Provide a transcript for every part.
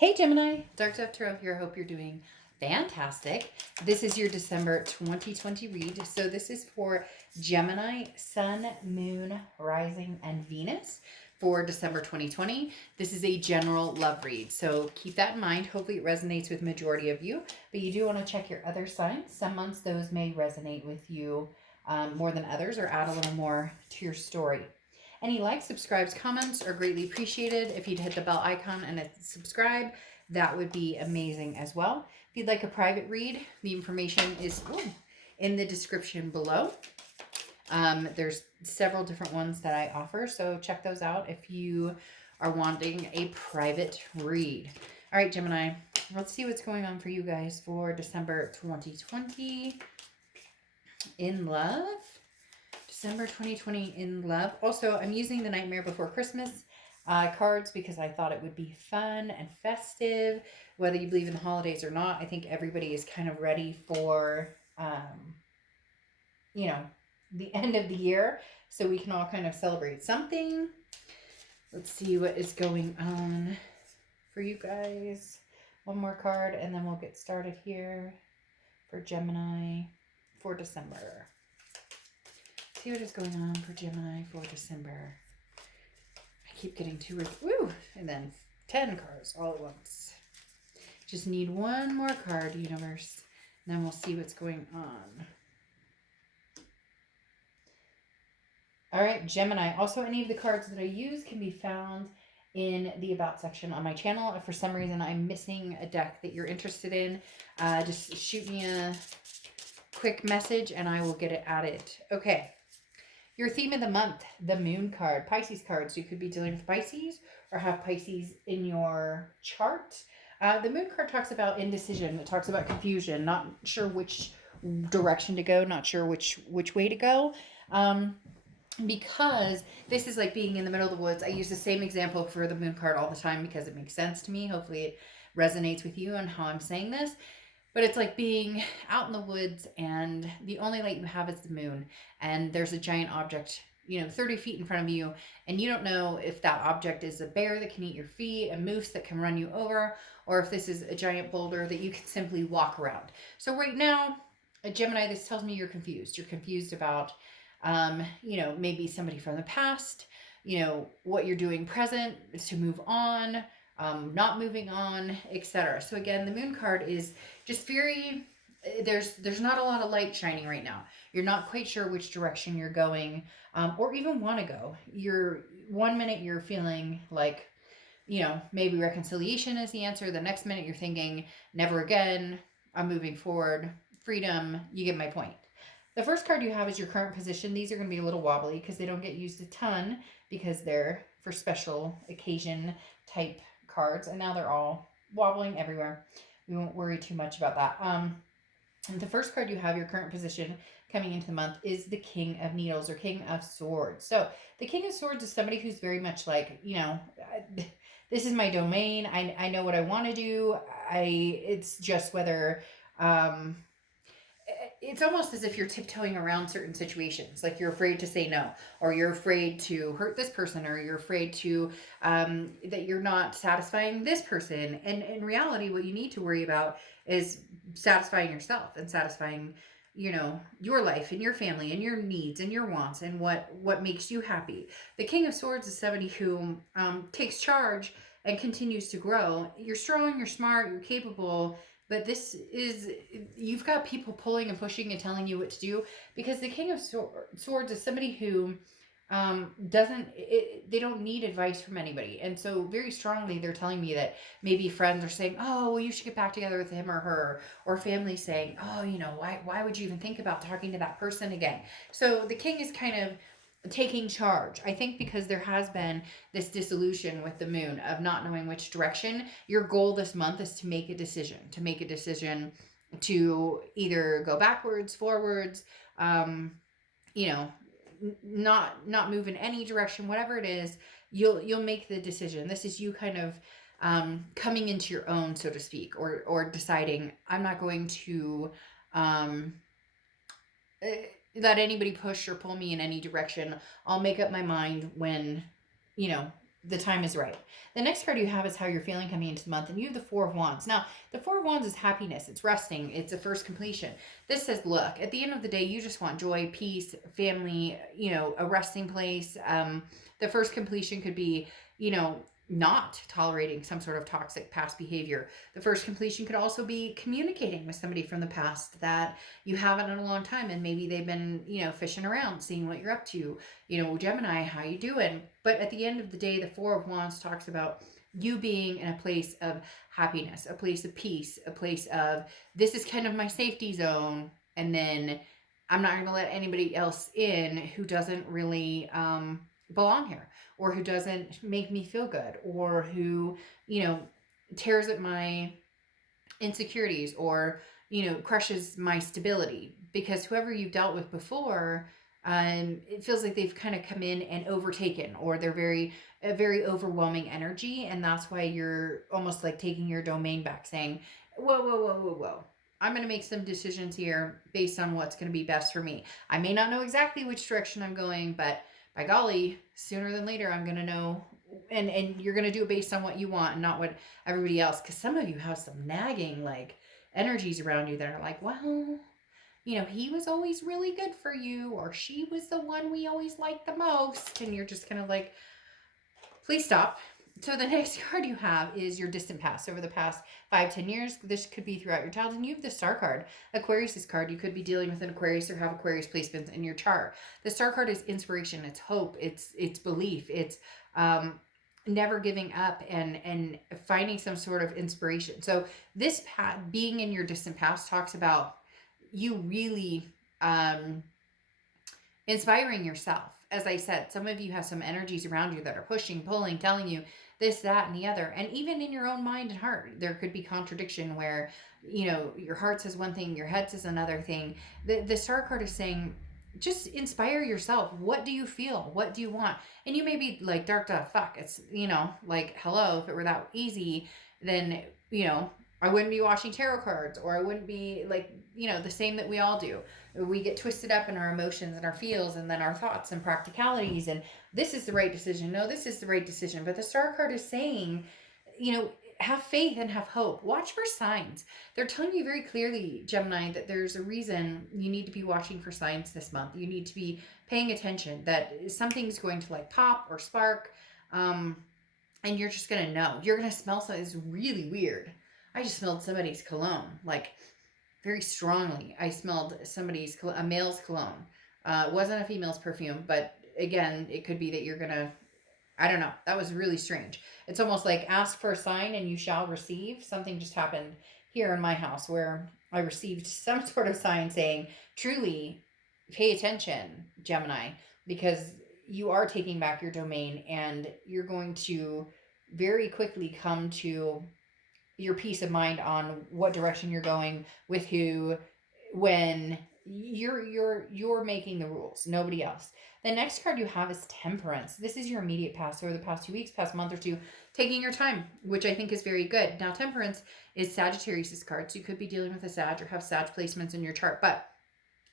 Hey Gemini, Dark Dove Tarot here. Hope you're doing fantastic. This is your December 2020 read. So this is for Gemini, Sun, Moon, Rising, and Venus for December 2020. This is a general love read. So keep that in mind. Hopefully it resonates with majority of you, but you do want to check your other signs. Some months those may resonate with you more than others or add a little more to your story. Any likes, subscribes, comments are greatly appreciated. If you'd hit the bell icon and subscribe, that would be amazing as well. If you'd like a private read, the information is in the description below. There's several different ones that I offer, so check those out if you are wanting a private read. All right, Gemini, let's see what's going on for you guys for December 2020 in love. December 2020 in love. Also, I'm using the Nightmare Before Christmas cards because I thought it would be fun and festive. Whether you believe in the holidays or not, I think everybody is kind of ready for, the end of the year. So we can all kind of celebrate something. Let's see what is going on for you guys. One more card and then we'll get started here for Gemini for December. See what is going on for Gemini for December. I keep getting and then 10 cards all at once. Just need one more card, universe, and then we'll see what's going on. All right, Gemini. Also, any of the cards that I use can be found in the About section on my channel. If for some reason I'm missing a deck that you're interested in, just shoot me a quick message and I will get it added. Okay. Your theme of the month, the Moon card, Pisces cards. You could be dealing with Pisces or have Pisces in your chart. The Moon card talks about indecision. It talks about confusion, not sure which direction to go, not sure which way to go. Because this is like being in the middle of the woods. I use the same example for the Moon card all the time because it makes sense to me. Hopefully it resonates with you and how I'm saying this. But it's like being out in the woods and the only light you have is the moon. And there's a giant object, 30 feet in front of you. And you don't know if that object is a bear that can eat your feet, a moose that can run you over, or if this is a giant boulder that you can simply walk around. So right now, Gemini, this tells me you're confused. You're confused about, maybe somebody from the past, what you're doing present is to move on. Not moving on, etc. So again, the Moon card is just very, there's not a lot of light shining right now. You're not quite sure which direction you're going, or even want to go. You're 1 minute you're feeling like, maybe reconciliation is the answer. The next minute you're thinking, never again, I'm moving forward, freedom. You get my point. The first card you have is your current position. These are going to be a little wobbly because they don't get used a ton because they're for special occasion type cards, and now they're all wobbling everywhere. We won't worry too much about that. And the first card you have, your current position coming into the month, is the King of Needles or King of Swords. So the King of Swords is somebody who's very much like, this is my domain. I know what I want to do. It's just whether it's almost as if you're tiptoeing around certain situations. Like you're afraid to say no, or you're afraid to hurt this person, or you're afraid to, that you're not satisfying this person. And in reality, what you need to worry about is satisfying yourself and satisfying, your life and your family and your needs and your wants and what makes you happy. The King of Swords is somebody who takes charge and continues to grow. You're strong, you're smart, you're capable, but this is, you've got people pulling and pushing and telling you what to do, because the King of Swords is somebody who they don't need advice from anybody. And so very strongly they're telling me that maybe friends are saying, oh, well, you should get back together with him or her, or family saying, oh, why would you even think about talking to that person again? So the king is kind of taking charge. I think because there has been this disillusion with the moon of not knowing which direction. Your goal this month is to make a decision to either go backwards, forwards, not move in any direction, whatever it is. You'll make the decision. This is you kind of coming into your own, so to speak, or deciding, I'm not going to let anybody push or pull me in any direction. I'll make up my mind when, the time is right. The next card you have is how you're feeling coming into the month, and you have the Four of Wands. Now, the Four of Wands is happiness, it's resting, it's a first completion. This says, look, at the end of the day, you just want joy, peace, family, a resting place. The first completion could be, not tolerating some sort of toxic past behavior. The first completion could also be communicating with somebody from the past that you haven't in a long time, and maybe they've been, fishing around, seeing what you're up to. Gemini, how you doing? But at the end of the day, the Four of Wands talks about you being in a place of happiness, a place of peace, a place of, this is kind of my safety zone, and then I'm not going to let anybody else in who doesn't really belong here, or who doesn't make me feel good, or who, tears at my insecurities, or, crushes my stability. Because whoever you've dealt with before, it feels like they've kind of come in and overtaken, or they're a very overwhelming energy. And that's why you're almost like taking your domain back, saying, whoa, whoa, whoa, whoa, whoa. I'm going to make some decisions here based on what's going to be best for me. I may not know exactly which direction I'm going, but by golly, sooner than later, I'm going to know. And you're going to do it based on what you want and not what everybody else. Because some of you have some nagging, like, energies around you that are like, well, he was always really good for you, or she was the one we always liked the most. And you're just kind of like, please stop. So the next card you have is your distant past. Over the past 5-10 years, this could be throughout your childhood. And you have the Star card. Aquarius' card. You could be dealing with an Aquarius or have Aquarius placements in your chart. The Star card is inspiration. It's hope. It's belief. It's never giving up and finding some sort of inspiration. So this being in your distant past talks about you really inspiring yourself. As I said, some of you have some energies around you that are pushing, pulling, telling you this, that, and the other. And even in your own mind and heart, there could be contradiction where, your heart says one thing, your head says another thing. The Star card is saying, just inspire yourself. What do you feel? What do you want? And you may be like, dark dove, fuck. It's, like, hello, if it were that easy, then, I wouldn't be watching tarot cards, or I wouldn't be like, the same that we all do. We get twisted up in our emotions and our feels, and then our thoughts and practicalities, and this is the right decision. No, this is the right decision. But the Star card is saying, have faith and have hope. Watch for signs. They're telling you very clearly, Gemini, that there's a reason you need to be watching for signs this month. You need to be paying attention that something's going to like pop or spark. And you're just going to know. You're going to smell something. It's really weird. I just smelled somebody's cologne, like very strongly. I smelled a male's cologne. It wasn't a female's perfume, but again, it could be that you're going to, I don't know. That was really strange. It's almost like ask for a sign and you shall receive. Something just happened here in my house where I received some sort of sign saying, truly pay attention, Gemini, because you are taking back your domain, and you're going to very quickly come to your peace of mind on what direction you're going, with who, when. You're making the rules, nobody else. The next card you have is Temperance. This is your immediate past, over the past 2 weeks, past month or two, taking your time, which I think is very good. Now, Temperance is Sagittarius' card, so you could be dealing with a Sag or have Sag placements in your chart, but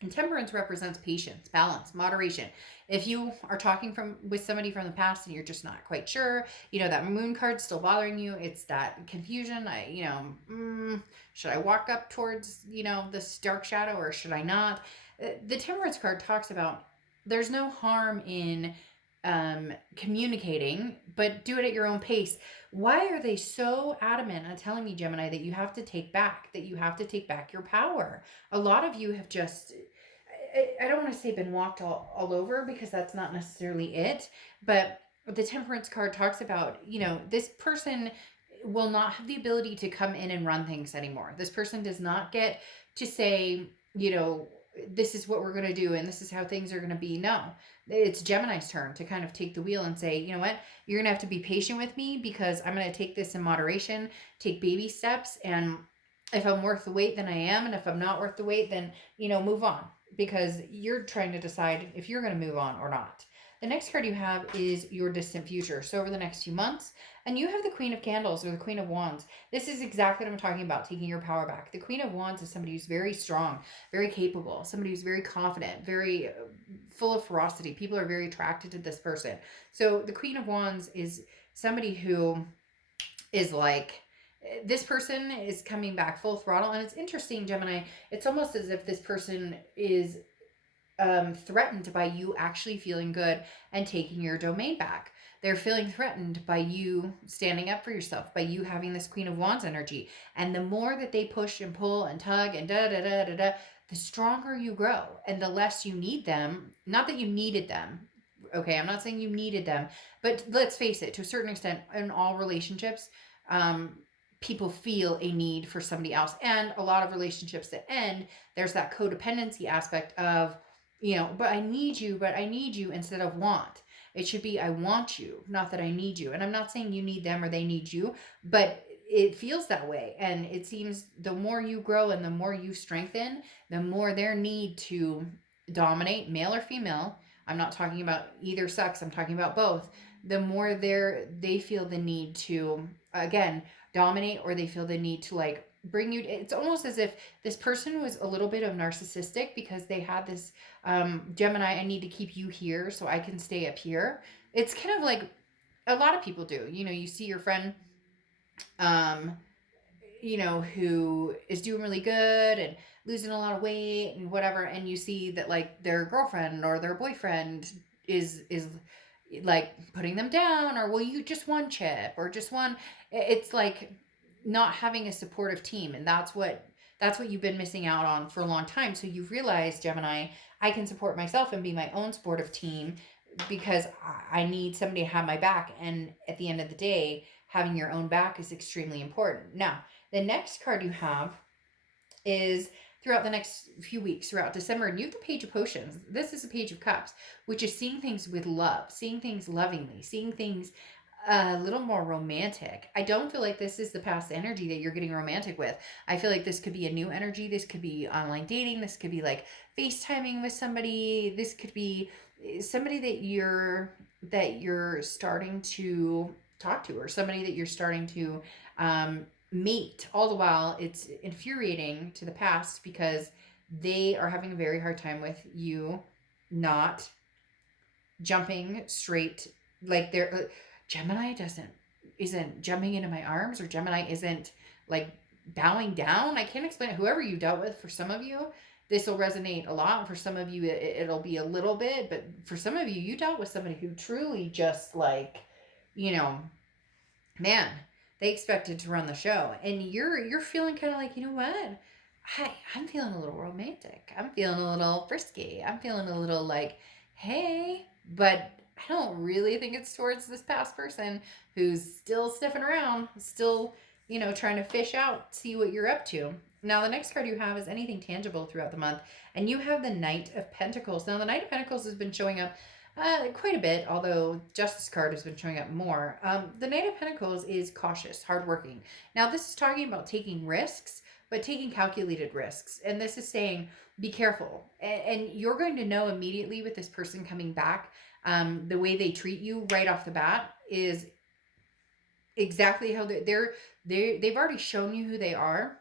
and Temperance represents patience, balance, moderation. If you are talking with somebody from the past and you're just not quite sure, that Moon card's still bothering you. It's that confusion. Should I walk up towards, this dark shadow, or should I not? The Temperance card talks about there's no harm in communicating, but do it at your own pace. Why are they so adamant on telling me, Gemini, that you have to take back your power? A lot of you have just, I don't want to say been walked all over, because that's not necessarily it, but the Temperance card talks about, this person will not have the ability to come in and run things anymore. This person does not get to say, this is what we're going to do and this is how things are going to be. No, it's Gemini's turn to kind of take the wheel and say, you know what, you're going to have to be patient with me, because I'm going to take this in moderation, take baby steps. And if I'm worth the wait, then I am. And if I'm not worth the wait, then, move on, because you're trying to decide if you're going to move on or not. The next card you have is your distant future. So over the next few months, and you have the Queen of Candles, or the Queen of Wands. This is exactly what I'm talking about, taking your power back. The Queen of Wands is somebody who's very strong, very capable, somebody who's very confident, very full of ferocity. People are very attracted to this person. So the Queen of Wands is somebody who is like, this person is coming back full throttle. And it's interesting, Gemini, it's almost as if this person is threatened by you actually feeling good and taking your domain back. They're feeling threatened by you standing up for yourself, by you having this Queen of Wands energy. And the more that they push and pull and tug and da da da da da, the stronger you grow and the less you need them. Not that you needed them. Okay, I'm not saying you needed them, but let's face it, to a certain extent, in all relationships, um, people feel a need for somebody else. And a lot of relationships that end, there's that codependency aspect of, but I need you instead of want. It should be, I want you, not that I need you. And I'm not saying you need them or they need you, but it feels that way. And it seems the more you grow and the more you strengthen, the more their need to dominate, male or female. I'm not talking about either sex, I'm talking about both. The more they feel the need to, again, dominate, or they feel the need to like bring you. It's almost as if this person was a little bit of narcissistic because they had this Gemini, I need to keep you here so I can stay up here. It's kind of like a lot of people do. You see your friend, who is doing really good and losing a lot of weight and whatever, and you see that like their girlfriend or their boyfriend is like putting them down, or well, you just one chip or just one. It's like not having a supportive team, and that's what you've been missing out on for a long time. So you've realized, Gemini, I can support myself and be my own supportive team because I need somebody to have my back. And at the end of the day, having your own back is extremely important. Now, the next card you have is throughout the next few weeks, throughout December, and you have the Page of Potions. This is a Page of Cups, which is seeing things with love, seeing things lovingly, seeing things a little more romantic. I don't feel like this is the past energy that you're getting romantic with. I feel like this could be a new energy. This could be online dating. This could be like FaceTiming with somebody. This could be somebody that you're starting to talk to, or somebody that you're starting to mate. All the while, it's infuriating to the past because they are having a very hard time with you not jumping straight. Like they're Gemini isn't jumping into my arms, or Gemini isn't like bowing down. I can't explain it. Whoever you dealt with, for some of you, this will resonate a lot. For some of you, it'll be a little bit, but for some of you, you dealt with somebody who truly just like, man, they expected to run the show, and you're feeling kind of like, what? I'm feeling a little romantic. I'm feeling a little frisky. I'm feeling a little like, hey, but I don't really think it's towards this past person who's still sniffing around, still, trying to fish out, see what you're up to. Now, the next card you have is anything tangible throughout the month, and you have the Knight of Pentacles. Now, the Knight of Pentacles has been showing up quite a bit, although Justice card has been showing up more. The Knight of Pentacles is cautious, hardworking. Now, this is talking about taking risks, but taking calculated risks. And this is saying, be careful. And you're going to know immediately with this person coming back, the way they treat you right off the bat is exactly how they've already shown you who they are.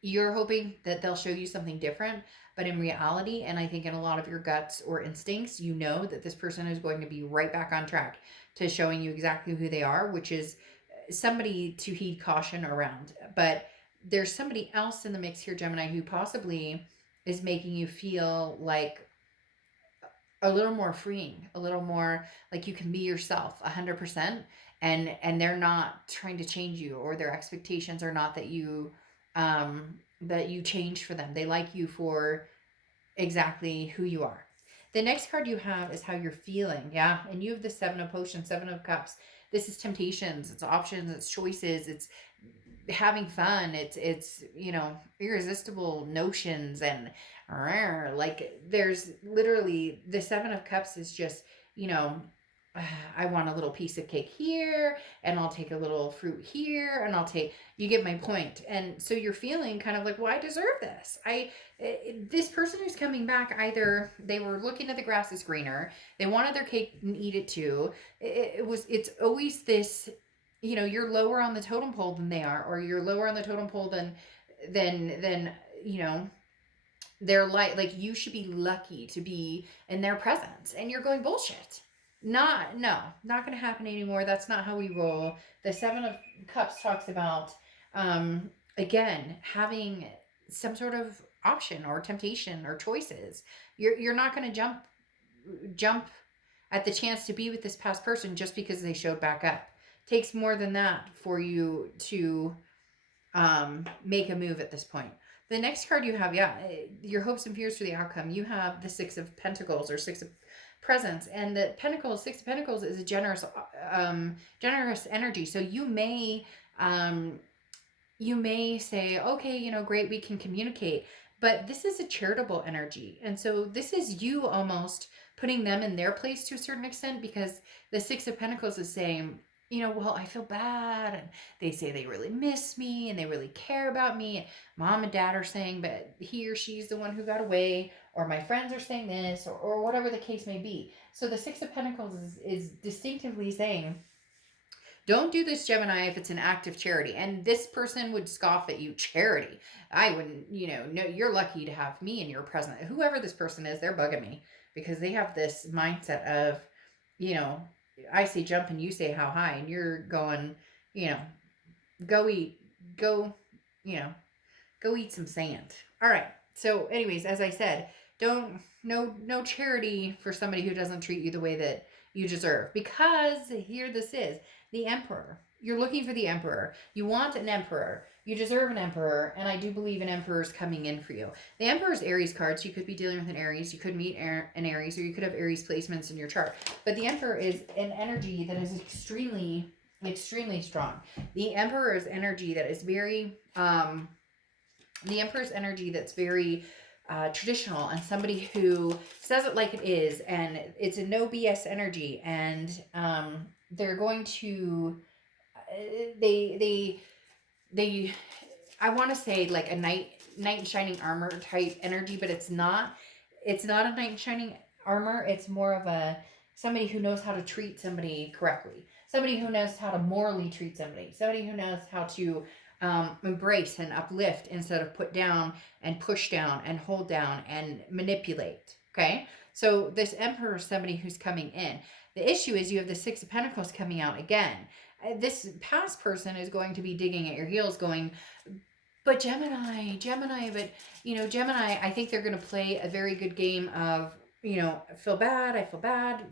You're hoping that they'll show you something different, but in reality, and I think in a lot of your guts or instincts, you know that this person is going to be right back on track to showing you exactly who they are, which is somebody to heed caution around. But there's somebody else in the mix here, Gemini, who possibly is making you feel like a little more freeing, a little more like you can be yourself 100%, and they're not trying to change you, or their expectations are not that you change for them. They like you for exactly who you are. The next card you have is how you're feeling. Yeah. And you have the Seven of Potions, Seven of Cups. This is temptations, it's options, it's choices, it's having fun, it's irresistible notions, and like there's literally the Seven of Cups is just, I want a little piece of cake here, and I'll take a little fruit here, and you get my point. And so you're feeling kind of like, well, I deserve this. This person who's coming back, either they were looking at the grass is greener, they wanted their cake and eat it too. It's always this, you're lower on the totem pole than they are, or you're lower on the totem pole than they're like you should be lucky to be in their presence, and you're going bullshit. Not going to happen anymore. That's not how we roll. The Seven of Cups talks about, again, having some sort of option or temptation or choices. You're not going to jump at the chance to be with this past person just because they showed back up. It takes more than that for you to make a move at this point. The next card you have, yeah, your hopes and fears for the outcome. You have the Six of Pentacles or Six of Presents, and the Pentacles, Six of Pentacles, is a generous energy. So you may say, okay, great, we can communicate, but this is a charitable energy, and so this is you almost putting them in their place to a certain extent, because the Six of Pentacles is saying, well, I feel bad, and they say they really miss me and they really care about me. Mom and dad are saying, but he or she's the one who got away, or my friends are saying this, or whatever the case may be. So the Six of Pentacles is distinctively saying, don't do this, Gemini, if it's an act of charity. And this person would scoff at you. Charity. I wouldn't, no, you're lucky to have me in your present. Whoever this person is, they're bugging me, because they have this mindset of, I say jump and you say how high, and you're going, go eat, go, go eat some sand. All right. So anyways, as I said, no charity for somebody who doesn't treat you the way that you deserve, because here this is the Emperor. You're looking for the Emperor. You want an Emperor. You deserve an Emperor, and I do believe an Emperor is coming in for you. The Emperor's Aries card, so you could be dealing with an Aries. You could meet an Aries, or you could have Aries placements in your chart. But the Emperor is an energy that is extremely, extremely strong. The Emperor's energy that is very, the Emperor's energy that's very traditional, and somebody who says it like it is, and it's a no BS energy, and they're going to they I want to say like a knight in shining armor type energy, but it's not a knight in shining armor. It's more of a somebody who knows how to treat somebody correctly, somebody who knows how to morally treat somebody, somebody who knows how to embrace and uplift instead of put down and push down and hold down and manipulate. Okay, so this Emperor is somebody who's coming in. The issue is you have the Six of Pentacles coming out again. This past person is going to be digging at your heels going, but Gemini, but Gemini, I think they're going to play a very good game of, I feel bad, I feel bad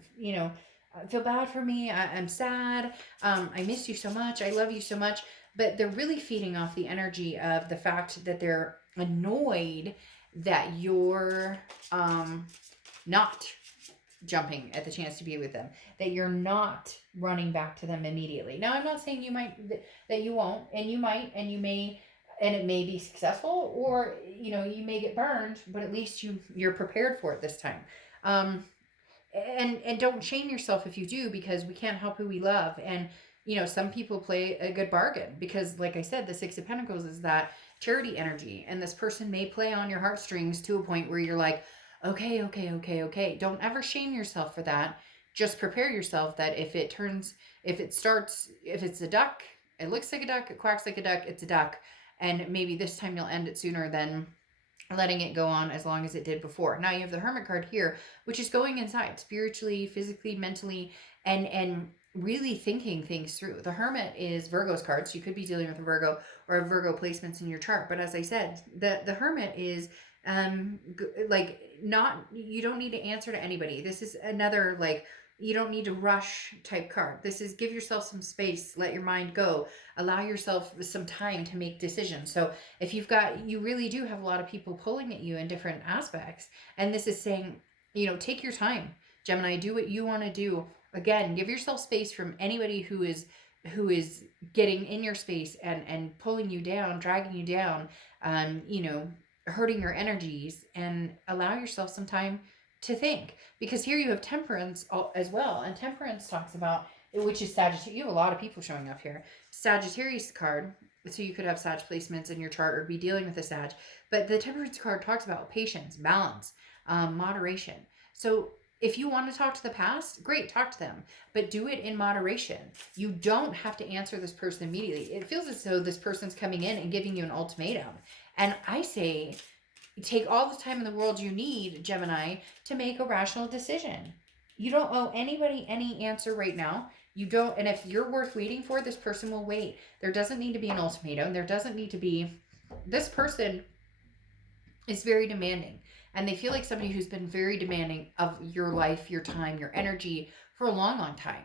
for me, I'm sad, I miss you so much, I love you so much. But they're really feeding off the energy of the fact that they're annoyed that you're not jumping at the chance to be with them, that you're not running back to them immediately. Now, I'm not saying that you won't, and you might, and you may, and it may be successful, or you may get burned, but at least you're prepared for it this time. And don't shame yourself if you do, because we can't help who we love. And some people play a good bargain, because like I said, the Six of Pentacles is that charity energy, and this person may play on your heartstrings to a point where you're like, okay. Don't ever shame yourself for that. Just prepare yourself that if it's a duck, it looks like a duck, it quacks like a duck, it's a duck. And maybe this time you'll end it sooner than letting it go on as long as it did before. Now you have the Hermit card here, which is going inside spiritually, physically, mentally, and really thinking things through. The Hermit is Virgo's card, so you could be dealing with a Virgo or a Virgo placements in your chart. But as I said, the Hermit is you don't need to answer to anybody. This is another you don't need to rush type card. This is give yourself some space, let your mind go, allow yourself some time to make decisions. So if you really do have a lot of people pulling at you in different aspects, and this is saying, take your time, Gemini, do what you want to do. Again, give yourself space from anybody who is getting in your space and pulling you down, dragging you down, hurting your energies, and allow yourself some time to think. Because here you have Temperance as well, and Temperance talks about, which is Sagittarius. You have a lot of people showing up here. Sagittarius card, so you could have Sag placements in your chart or be dealing with a Sag. But the Temperance card talks about patience, balance, moderation. So if you want to talk to the past, great, talk to them, but do it in moderation. You don't have to answer this person immediately. It feels as though this person's coming in and giving you an ultimatum. And I say, take all the time in the world you need, Gemini, to make a rational decision. You don't owe anybody any answer right now. You don't, and if you're worth waiting for, this person will wait. There doesn't need to be an ultimatum. There doesn't need to be, this person is very demanding. And they feel like somebody who's been very demanding of your life, your time, your energy for a long, long time.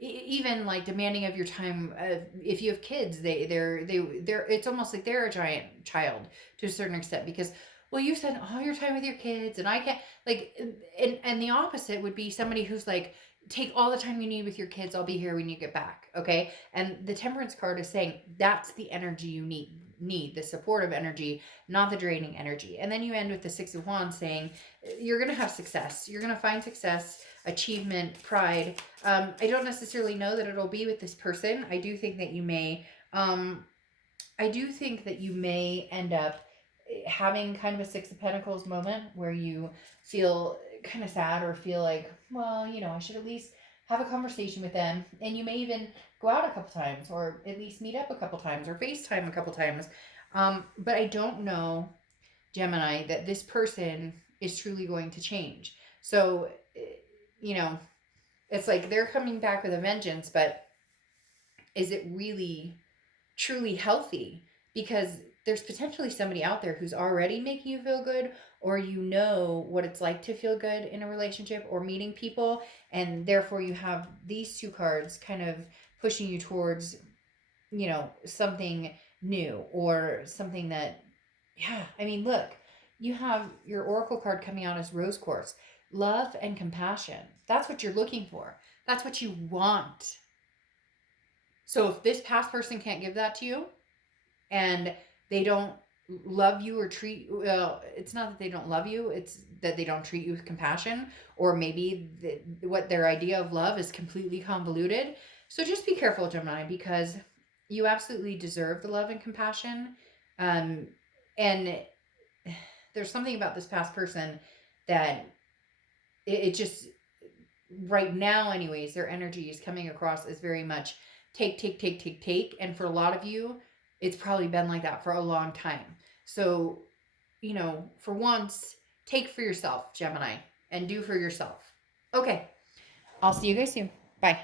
Even like demanding of your time. If you have kids, they're. It's almost like they're a giant child to a certain extent because, well, you spend all your time with your kids, and I can't like. And the opposite would be somebody who's like, take all the time you need with your kids. I'll be here when you get back. Okay. And the Temperance card is saying that's the energy you need the supportive energy, not the draining energy. And then you end with the Six of Wands saying you're going to have success. You're going to find success, achievement, pride. I don't necessarily know that it'll be with this person. I do think that you may end up having kind of a Six of Pentacles moment where you feel kind of sad or feel like, well, I should at least have a conversation with them. And you may even go out a couple times or at least meet up a couple times or FaceTime a couple times. But I don't know, Gemini, that this person is truly going to change. So, it's like they're coming back with a vengeance, but is it really truly healthy? Because there's potentially somebody out there who's already making you feel good, or what it's like to feel good in a relationship or meeting people, and therefore you have these two cards kind of pushing you towards, something new or something that, yeah, I mean, look, you have your oracle card coming out as Rose Quartz, love and compassion. That's what you're looking for. That's what you want. So if this past person can't give that to you, and they don't love you or treat, well, it's not that they don't love you, it's that they don't treat you with compassion, or maybe what their idea of love is completely convoluted. So just be careful, Gemini, because you absolutely deserve the love and compassion. And there's something about this past person that it just, right now anyways, their energy is coming across as very much take, take, take, take, take. And for a lot of you, it's probably been like that for a long time. So, for once, take for yourself, Gemini, and do for yourself. Okay. I'll see you guys soon. Bye.